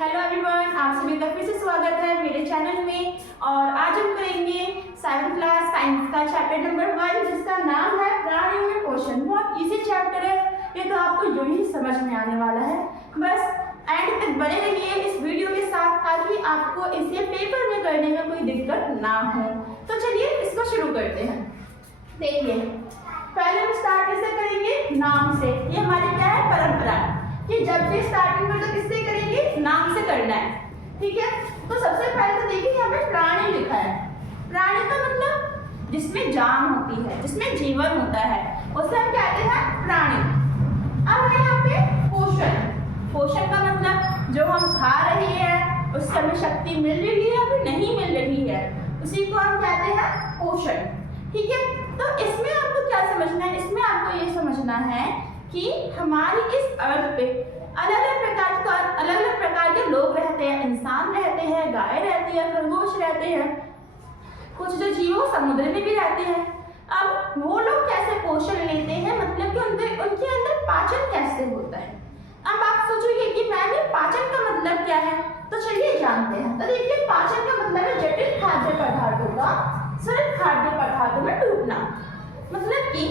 Hello everyone, आप सभी का फिर से स्वागत है मेरे चैनल में। और आज हम करेंगे 7th क्लास साइंस का चैप्टर नंबर 1 जिसका नाम है प्राणियों में पोषण। बहुत इजी चैप्टर है, ये तो आपको यूं ही समझ में आने वाला है। बस एंड तक बने रहिए इस वीडियो के साथ ताकि आपको इसे पेपर में करने में कोई दिक्कत ना हो। तो चलिए इसको शुरू करते हैं। देखिए, पहले हम स्टार्ट कैसे करेंगे? नाम से। ये हमारी क्या है? परंपरा कि जब भी स्टार्टिंग में तो किससे करेंगे? नाम से करना है, ठीक है। तो सबसे पहले तो देखिए यहाँ पे प्राणी लिखा है। प्राणी का मतलब जिसमें जान होती है, जिसमें जीवन होता है, उसे हम कहते हैं प्राणी। अब है यहाँ पे पोषण। पोषण का मतलब जो हम खा रहे हैं उससे हमें शक्ति मिल रही है या फिर नहीं मिल रही है, उसी को हम कहते हैं पोषण, ठीक है। तो इसमें आपको क्या समझना है? इसमें आपको ये समझना है कि हमारी इस अर्थ पे अलग अलग प्रकार के लोग रहते हैं। इंसान रहते हैं, गाय रहती है, खरगोश रहते हैं, कुछ जो जीव समुद्र में भी रहते हैं। अब वो लोग कैसे पोषण लेते हैं, मतलब कि उनके अंदर पाचन कैसे होता है। अब आप सोचोगे कि मैम पाचन का मतलब क्या है, तो चलिए जानते हैं। तो देखिए, पाचन का मतलब है जटिल खाद्य पदार्थों का सरल खाद्य पदार्थों में डूबना। मतलब कि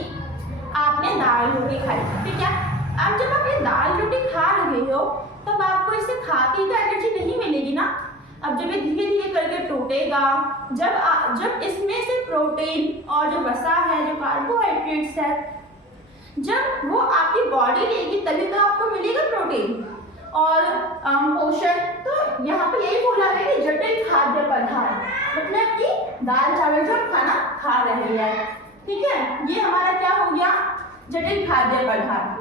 आपने दाल रोटी खाई, ठीक है। अब जब आप ये दाल रोटी खा रहे हो तब आपको इसे खाते ही तो एनर्जी नहीं मिलेगी ना। अब जब ये धीरे धीरे करके टूटेगा, जब इसमें से प्रोटीन और जो वसा है, जो कार्बोहाइड्रेट्स है, जब वो आपकी बॉडी लेगी तभी तो आपको मिलेगा प्रोटीन और पोषण। तो यहाँ पे यही बोला है कि जटिल खाद्य पदार्थ, मतलब कि दाल चावल जो खाना खा रहे हैं, ठीक है। ये हमारा क्या हो गया? जटिल खाद्य पदार्थ।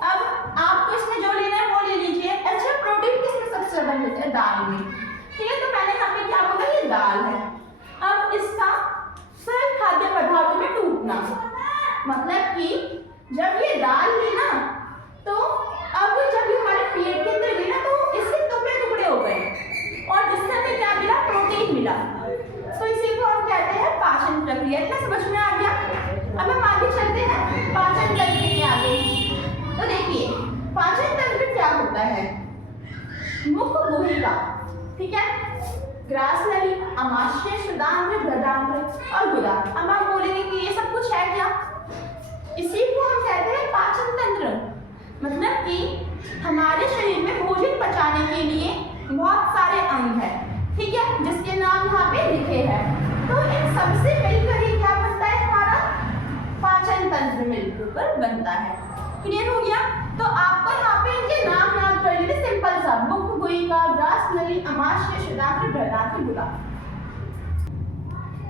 अब आपको इसमें जो लेना है वो ले लीजिए। अच्छा, प्रोटीन किसमें सबसे ज्यादा मिलता है? दाल में, ठीक है। तो मैंने यहाँ पे क्या बोला? ये दाल है। अब इसका सरल खाद्य पदार्थों में टूटना, मतलब कि जब ये दाल ली ना, तो अब जब ये हमारे पेट के अंदर गई ना, तो इसके टुकड़े टुकड़े हो गए और जिससे हमें क्या मिला? प्रोटीन मिला। तो इसी को हम कहते हैं पाचन प्रक्रिया। इतना समझ में आ गया? अब हम आगे चलते हैं पाचन तंत्र के आगे। तो देखिए, पाचन तंत्र क्या होता है? मुख गुहिका, ठीक है, ग्रास नली, आमाशय, शुदांत्र, बृहदांत्र और गुदा। अब आप बोलेंगे कि ये सब कुछ है क्या? इसी को हम कहते हैं पाचन तंत्र। मतलब कि हमारे शरीर में भोजन पचाने के लिए बहुत सारे अंग हैं, ठीक है, जिसके नाम यहाँ पे लिखे हैं। तो इन सबसे मिलकर ही क्या बनता है? हमारा पाचन तंत्र मिलकर बनता है। क्लियर हो गया? तो आपको यहाँ पे इनके नाम याद कर लेने, सिंपल सा, मुख गुहिका, ग्रास नली, आमाशय, शुदांत्र, बृहदांत्र, गुदा।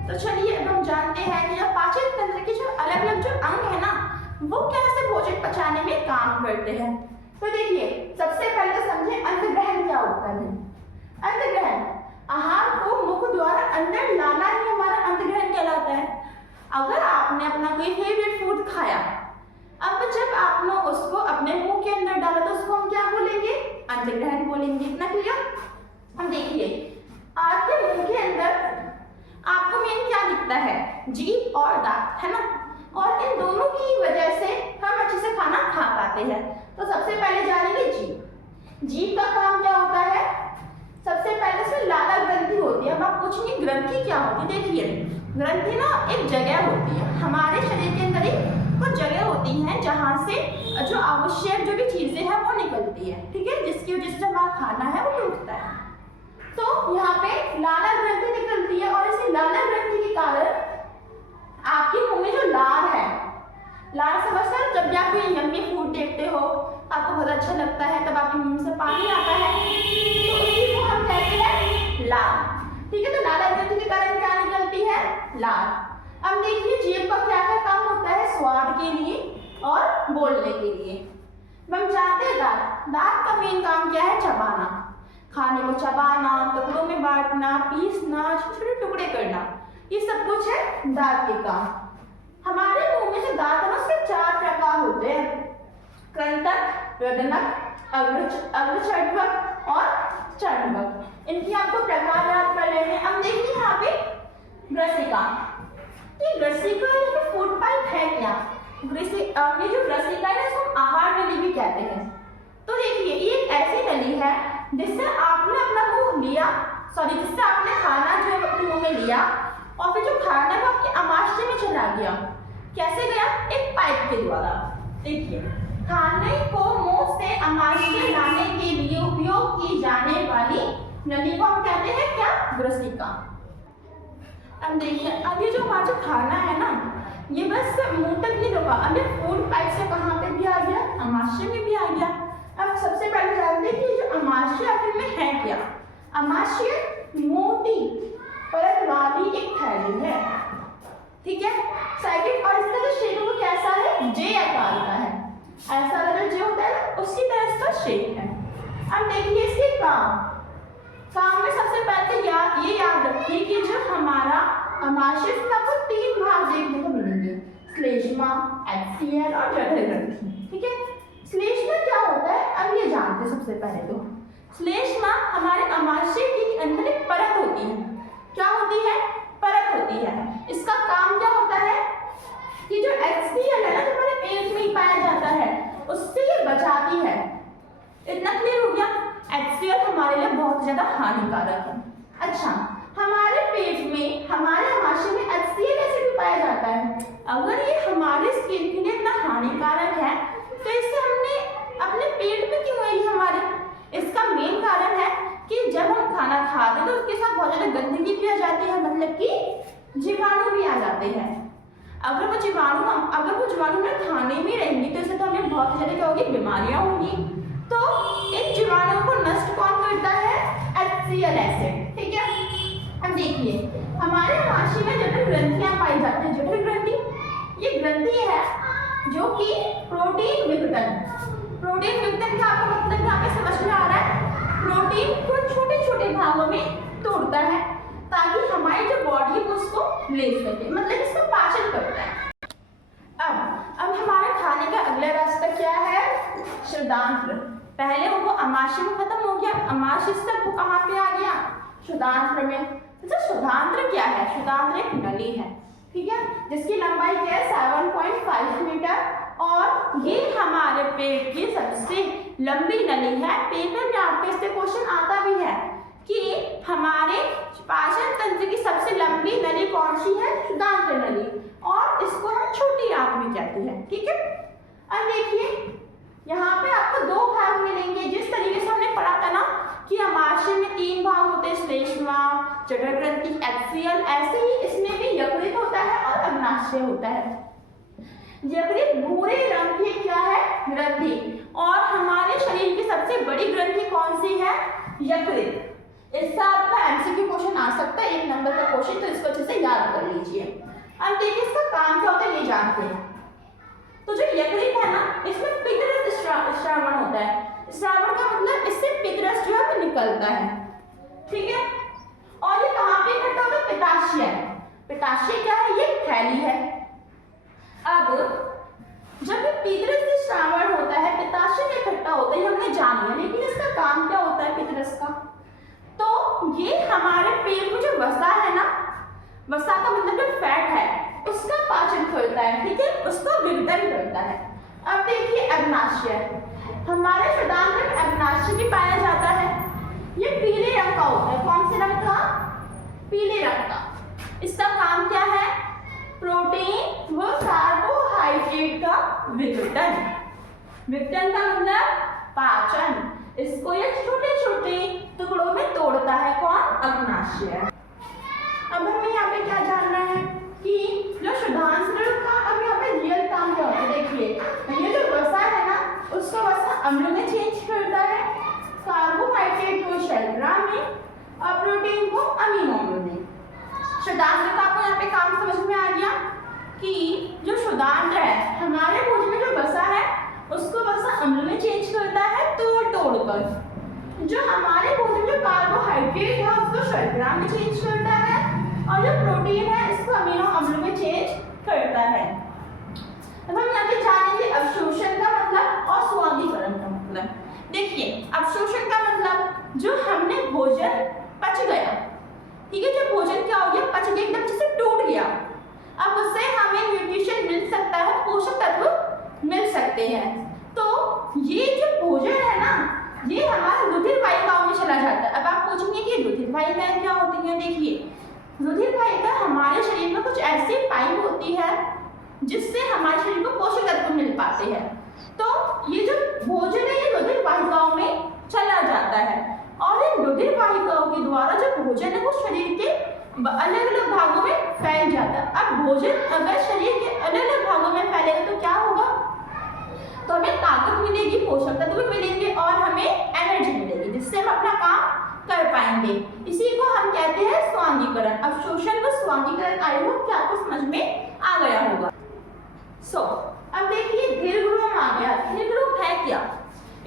तो चलिए अब हम जानते हैं कि पाचन तंत्र के जो अलग अलग जो अंग है ना, वो कैसे भोजन पचाने में काम करते हैं। तो देखिए, सबसे पहले तो समझे अंतग्रहण क्या होता है। अंतग्रहण, आहार को मुख द्वारा अंदर लाना ही हमारा अंतग्रहण कहलाता है। अगर आपने अपना कोई फेवरेट फूड खाया, अब जब आपने उसको अपने मुंह के अंदर डाला तो उसको हम क्या बोलेंगे? अंतग्रहण बोलेंगे। इतना क्लियर? हम देखिए, आपके मुंह के अंदर आपको मेन क्या दिखता है? जीभ और दांत, है ना। और इन दोनों की वजह से हम अच्छे से खाना खा पाते हैं। तो सबसे पहले जानेंगे जीभ। जीभ का काम क्या होता है? सबसे पहले से लाला ग्रंथि होती है। अब आप पूछेंगे ग्रंथि क्या होती है? देखिए, ग्रंथि ना एक जगह होती है हमारे शरीर के अंदर, ही कुछ जगह होती हैं जहाँ से जो आवश्यक जो भी चीजें हैं वो निकलती है, ठीक है, जिसकी वजह से जो हमारा खाना है वो टूटता है। तो यहाँ पे लाला ग्रंथि निकलती है और इसी लाला ग्रंथि के कारण आपके मुंह में जो लार है, लार समझते हैं? जब भी आप कोई यम्मी फूड देखते हो, आपको बहुत अच्छा लगता है, तब आपके मुंह से पानी आता है, तो उसी को हम कहते हैं लार, ठीक है। तो लाला ग्रंथि के कारण क्या निकलती है? लार। अब देखिए, जीभ का क्या क्या काम होता है? स्वाद के लिए और बोलने के लिए। हम जानते हैं दांत। दांत का मेन काम क्या है? चबाना, खाने को चबाना, टुकड़ों में बांटना, पीसना, छोटे टुकड़े करना, ये सब कुछ है दांत के काम। हमारे मुंह में जो दांत है उसके 4 प्रकार होते हैं: कृंतक, रदनक, अग्रचर्वक और चर्वक। इनकी आपको प्रकार याद कर लेने। अब देखिए यहाँ पे ग्रसिका। ये ग्रसिका फूड पाइप है क्या? ये जो ग्रसिका है इसको आहार नली भी कहते हैं। तो देखिए, ये एक ऐसी नली है जिससे आपने अपना मुंह लिया, जिससे आपने खाना जो है अपने मुंह में लिया और फिर जो खाना है वो आपके अमाशय में चला गया। कैसे गया? एक पाइप के द्वारा। देखिए, खाने को मुंह से अमाशय लाने के लिए उपयोग की जाने वाली नली को हम कहते हैं क्या? ग्रसिका। अब देखिए, अब ये जो हमारा जो खाना है ना, ये बस मुंह तक नहीं रुका, अब ये फूड पाइप से कहाँ पे भी आ गया? अमाशय में भी आ गया। अब सबसे पहले जानते हैं कि जो अमाशय आखिर में है क्या? अमाशय मोटी परत वाली एक थैली है, ठीक है। सेकंड, और इसका जो शेप वो कैसा है? जे आकार का है। ऐसा वाला जो जे होता है ना, उसी तरह इसका शेप है। अब देखिए इसके काम में सबसे पहले ये याद रखिए कि जो हमारा अमाशय में आपको 3 भाग देखने को मिलेंगे, श्लेष्मा, HCl और जठर ग्रंथि, ठीक है। श्लेष्मा क्या होता है? अब ये जानते हैं सबसे पहले तो। श्लेष्मा हमारे अमाशय की अंदर एक परत होती है। क्या होती है? परत होती है। इसका काम क्या होता है कि जो HCl है ना, जो हमारे पेट में पाया जाता है, उससे ये बचाती है। इतना क्लियर हो गया? HCl हमारे लिए बहुत ज्यादा हानिकारक है। अच्छा, हमारे पेट में, हमारे अमाशय में HCl ऐसे भी पाया जाता है। अगर ये हमारे स्किन के लिए इतना हानिकारक है तो इससे हमने अपने पेट में क्यों है हमारे? इसका मेन कारण है कि जब हम खाना खाते हैं तो उसके साथ बहुत ज्यादा गंदगी भी आ जाती है, मतलब कि जीवाणु भी आ जाते हैं। अगर वो जीवाणु में खाने में रहेंगे तो इससे तो हमें बहुत ज्यादा क्या होगी? बीमारियां होंगी। तो इन जीवाणुओं को नष्ट कौन करता है? HCl एसिड, ठीक है। अब देखिए, हमारे अमाशय में जठर ग्रंथियां पाई जाती हैं। जठर ग्रंथि ये ग्रंथि है जो कि प्रोटीन विघटन का आपको मतलब यहाँ पे समझ में आ रहा है? प्रोटीन को छोटे छोटे भागों में तोड़ता है ताकि हमारी जो बॉडी को उसको ले सके, मतलब इसका पाचन करता है। अब हमारे खाने का अगला रास्ता क्या है? शुदांत्र। पहले वो अमाशय में खत्म हो गया, अमाशय से वो कहाँ पे आ गया? शुदांत्र में। तो शुदांत्र क्या है? शुदांत्र एक नली है, ठीक है, जिसकी लंबाई क्या है? 7.5 मीटर और ये हमारे पेट की सबसे लंबी नली है। पेपर में आपके इससे क्वेश्चन आता भी है कि हमारे पाचन तंत्र की सबसे लंबी नली कौन सी है? शुदांत्र नली, और इसको हम छोटी आंत भी कहते हैं, ठीक है। अब देखिए, यहाँ पे आपको 2 भाग मिलेंगे। जिस तरीके से हमने पढ़ा था ना कि अमाशय में 3 भाग होते हैं, श्लेष्मा, जठर ग्रंथि, HCl, ऐसे ही इसमें भी यकृत होता है और अग्नाशय होता है। यकृत भूरे रंग की क्या है? ग्रंथि। और हमारे शरीर की सबसे बड़ी ग्रंथि कौन सी है? यकृत। इससे आपका MCQ क्वेश्चन आ सकता है, 1 नंबर का क्वेश्चन, तो इसको अच्छे से याद कर लीजिए। अब देखिए इसका काम क्या होता है ये जानते हैं। तो जो यकृत है ना, इसमें पितरस श्रावण होता है। श्रावण का मतलब इससे पितरस जो है वो निकलता है, ठीक है। और ये कहाँ पे इकट्ठा होता है? पित्ताशय। पित्ताशय क्या है? ये थैली है। अब जब पितरस श्रावण होता है, पित्ताशय में इकट्ठा होता है, हमने जान लिया, लेकिन इसका काम क्या होता है पितरस का? तो ये हमारे पेट में जो वसा है ना, वसा का मतलब जो फैट है, उसका पाचन करता है, ठीक है, उसका विघटन करता है। अब देखिए अग्नाशय, हमारे शुदांत्र में अग्नाशय भी पाया जाता है। ये पीले रंग का होता है। कौन से रंग का? पीले रंग का। इसका काम क्या है? प्रोटीन व कार्बोहाइड्रेट का विघटन। विघटन का मतलब पाचन। इसको ये छोटे छोटे टुकड़ों में तोड़ता है। कौन? अग्नाशय। अब हमें यहाँ पे क्या जानना है कि जो शुदांत्र का अब यहाँ पे रियल काम क्या होता है। देखिए, ये जो वसा है ना, उसको वसा अम्ल में चेंज करता है, कार्बोहाइड्रेट को शर्करा में और प्रोटीन को अमीनो अम्ल में। शुदांत्र का आपको यहाँ पे काम समझ में आ गया कि जो शुदांत्र है, हमारे भोजन में जो वसा है उसको वसा अम्ल में चेंज करता है तोड़-तोड़कर। जो हमारे भोजन जो कार्बोहाइड्रेट है उसको शर्करा में चेंज करता है, और जो प्रोटीन है इसको अमीनो अम्ल में चेंज करता है। अब हम यहाँ पे जानेंगे अवशोषण का मतलब और स्वादीकरण का मतलब। देखिए, अवशोषण का मतलब जो हमने भोजन पच गया, ठीक है, जो भोजन क्या हो गया? पच गया, एकदम जैसे टूट गया। अब उससे हमें न्यूट्रिशन मिल सकता है, पोषक तत्व मिल सकते हैं। तो ये जो भोजन है ना, ये हमारा रुधिर वाहिकाओं में चला जाता है। अब आप पूछेंगे कि रुधिर वाहिकाएं क्या होती हैं। देखिए, रुधिर वाहिका हमारे शरीर में कुछ ऐसी पाइप होती है जिससे हमारे शरीर को पोषक तत्व मिल पाते हैं। तो ये जो भोजन है ये रुधिर वाहिकाओं में चला जाता है और इन रुधिर वाहिकाओं के द्वारा जो भोजन है वो शरीर के अलग अलग भागों में फैल जाता है। अब भोजन अगर शरीर के अलग अलग भागों में फैलेगा तो क्या होगा, तो हमें ताकत मिलेगी, पोषक तत्व मिलेंगे और हमें एनर्जी मिलेगी जिससे हम अपना काम कर पाएंगे। इसी को हम कहते हैं स्वांगीकरण। अवशोषण व स्वांगीकरण आई होप कि आपको समझ में आ गया होगा। अब देखिए दीर्घ आ गया। दीर्घ है क्या,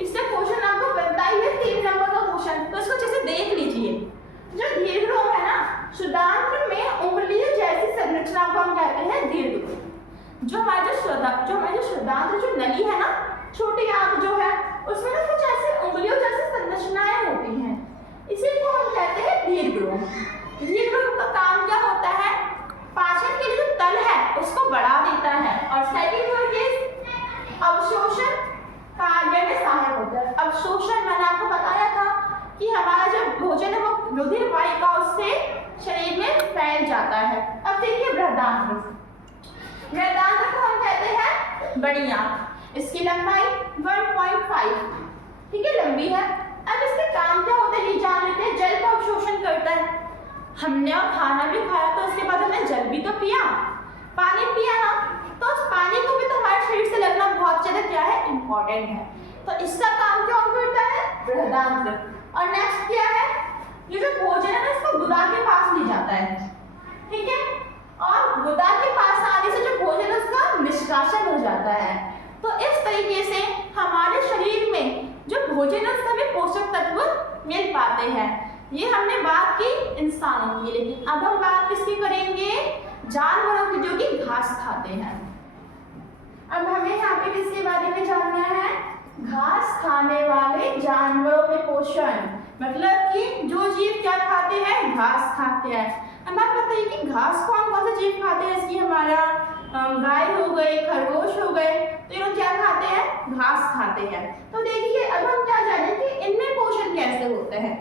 इससे क्वेश्चन आपको बनता ही है 3 नंबर का क्वेश्चन, तो इसको जैसे देख लीजिए। जो दीर्घ है ना, शुदांत्र में उंगलियों जैसी संरचना को हम कहते हैं दीर्घ। जो हमारे जो शुदांत्र जो नली है ना, छोटी आंत जो है उसमें ना कुछ ऐसे उंगलियों जैसी संरचनाएं होती हैं, इसी को हम कहते हैं दीर्घ। दीर्घ का काम क्या होता है, पाचन के लिए जो तल है उसको बढ़ा देता है और सेकंड वन इज अवशोषण कार्य में सहायक होता है। अवशोषण मैंने आपको बताया था कि हमारा जो भोजन है वो रुधिर वाहिकाओं से शरीर में फैल जाता है। अब देखिए बृहदान्त्र। बृहदान्त्र को हम कहते हैं बड़ी आंत। इसकी लंबाई 1.5 ठीक है, लंबी है। अब इसके काम क्या होते हैं ये जान लेते हैं। जल का अवशोषण करता है। हमने खाना भी खाया तो उसके बाद हमने जल भी तो पिया, पानी पिया ना, तो उस पानी को भी तो हमारे शरीर से लगना बहुत ज्यादा क्या है, इंपॉर्टेंट है। तो इसका काम क्या करता है, बृहदान्त्र। और नेक्स्ट क्या है, ये जो भोजन है ना इसको गुदा के पास ले जाता है, ठीक है, और गुदा के पास आने से जो भोजन है उसका निष्कासन हो जाता है। तो इस तरीके से हमारे शरीर में जो भोजन है उसका हमें पोषक तत्व मिल पाते हैं। ये हमने बात की इंसानों की, लेकिन अब हम बात किसकी करेंगे, जानवरों की जो कि घास खाते हैं। अब हमें यहाँ पे किसके बारे में जानना है, घास खाने वाले जानवरों के पोषण, मतलब कि जो जीव क्या खाते हैं, घास खाते हैं। अब आप बताइए कि घास कौन कौन से जीव खाते हैं। इसकी हमारा गाय हो गई, खरगोश हो गए, तो ये लोग क्या खाते हैं, घास खाते हैं। तो देखिए अब हम क्या जाने कि इनमें पोषण कैसे होते हैं।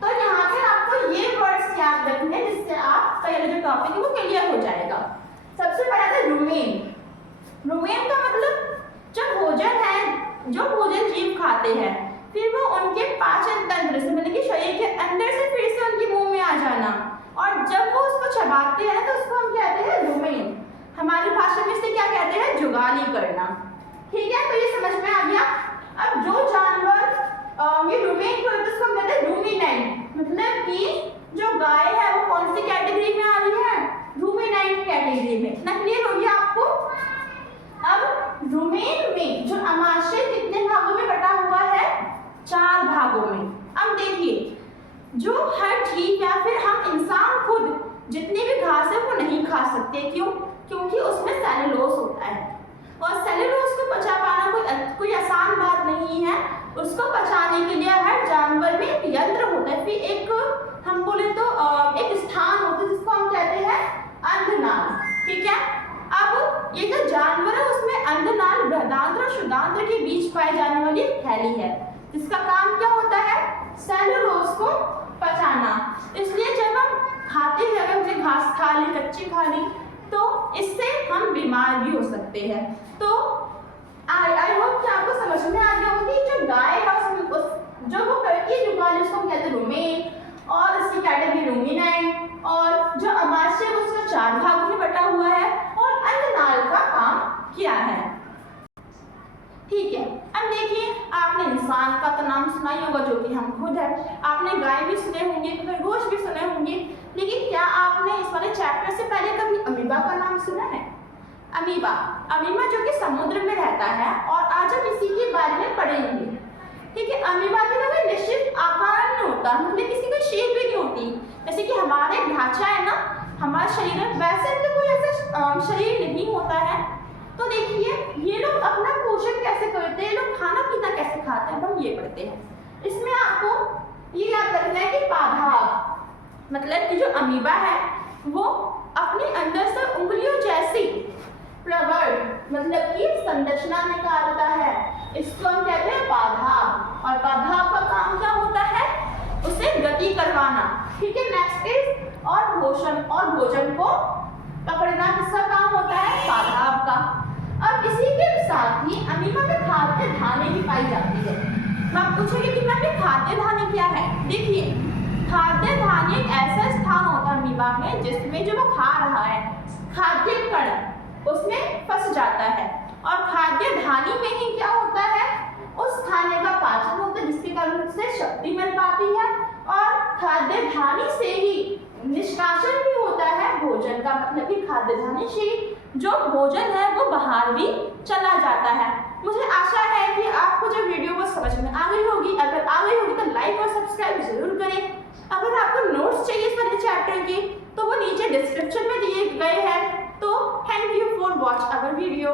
तो यहाँ पे आपको ये वर्ड्स याद रखने हैं जिससे आप पहले जो टॉपिक है वो क्लियर हो जाएगा। सबसे पहला था रुमेन। रुमेन का मतलब जो भोजन है, जो भोजन जीव खाते हैं फिर वो उनके पाचन तंत्र से मतलब कि शरीर के अंदर से फिर से उनके मुंह में आ जाना, और जब वो उसको चबाते हैं तो उसको हम कहते हैं रुमेन। हमारी भाषा में इसे क्या कहते हैं, जुगाली करना। ठीक है, तो ये समझ में आ गया। अब जो जानवर ये रुमेन को उसको कहते हैं रूमिनेंट, मतलब कि जो गाय है वो कौन सी कैटेगरी में आ रही है, रूमिनेंट कैटेगरी में। इतना क्लियर हो गया आपको। अब रुमेन में जो अमाशय कितने भागों में बटा हुआ है, 4 भागों में। अब देखिए जो हर जीव या फिर हम इंसान खुद जितनी भी घास है वो नहीं खा सकते। क्यों, क्योंकि उसमें सेलुलोज होता है और सेलुलोज को पचा पाना कोई आसान बात नहीं है। उसको पचाने के लिए हर जानवर में एक यंत्र होता है, फिर एक हम बोले तो एक स्थान होता है जिसको हम कहते हैं अंधनाल। ठीक है, अब ये जो जानवर है उसमें अंधनाल बृहदान्त्र और शुदान्त्र के बीच पाई जाने वाली थैली है जिसका काम क्या होता है, सेलुलोज को पचाना। इसलिए जब हम खाते हैं, अगर हमने घास खा ली, कच्ची खा ली, तो इससे हम बीमार भी हो सकते हैं। तो आई होप कि आपको समझ में आ गया होगा कि जो गाय है जो वो करती है जुगाली उसको हम कहते हैं रुमेन, और इसकी कैटेगरी रूमिनेंट, और जो अमाशय उसका 4 भागों में बटा हुआ है, और अंधनाल का काम क्या है। ठीक है, अब देखिए आपने इंसान का तो नाम सुना ही होगा जो कि हम खुद है, आपने गाय भी सुने होंगे, खरगोश भी सुने होंगे, लेकिन क्या आपने इस वाले चैप्टर से पहले कभी अमीबा का नाम सुना है। अमीबा जो कि समुद्र में रहता है, और आज हम इसी के बारे में पढ़ेंगे। ठीक है, अमीबा के ना कोई निश्चित आकार नहीं होता, मतलब किसी कोई शेप भी नहीं होती। जैसे कि हमारे ढांचा है ना, हमारा शरीर है, वैसे तो कोई ऐसा शरीर नहीं होता है। तो देखिए ये लोग अपना पोषण कैसे करते हैं, लोग खाना पीना कैसे खाते हैं, हम ये पढ़ते हैं। इसमें आपको ये याद रखना है कि पादप मतलब कि जो अमीबा है वो अपने अंदर से उंगलियों जैसी प्रवर्ग मतलब कि संरचना निकालता है। इसको हम कहते हैं पादाप, और पादाप का काम क्या होता है? उसे गति करवाना। ठीक है, नेक्स्ट इज और भोजन को पकड़ना, किसका काम होता है? पादाप का। अब इसी के साथ ही अमीबा में खाद्य धाने भी पाई जाती है। आप पूछेंगे कि मैम खाद्य धाने क्या है? देखिए, खाद्य धाने एक ऐसा स्थान होता है अमीबा में जिसमें जो वो खा रहा है खाद्य कण उसमें फंस जाता है, और खाद्य धानी में ही क्या होता है? उस खाने का पाचन होता है, जिसके कारण उसे शक्ति मिल पाती है, और खाद्य धानी से ही निष्कासन भी होता है भोजन का, मतलब कि खाद्य धानी से जो भोजन है वो बाहर भी चला जाता है। मुझे आशा है कि आपको जब वीडियो को समझ में आ गई होगी। अगर आ गई होगी तो लाइक और सब्सक्राइब जरूर करें। अगर आपको नोट्स चाहिए इस वाले चैप्टर की तो वो नीचे डिस्क्रिप्शन में दिए गए हैं। तो thank you for watch our video.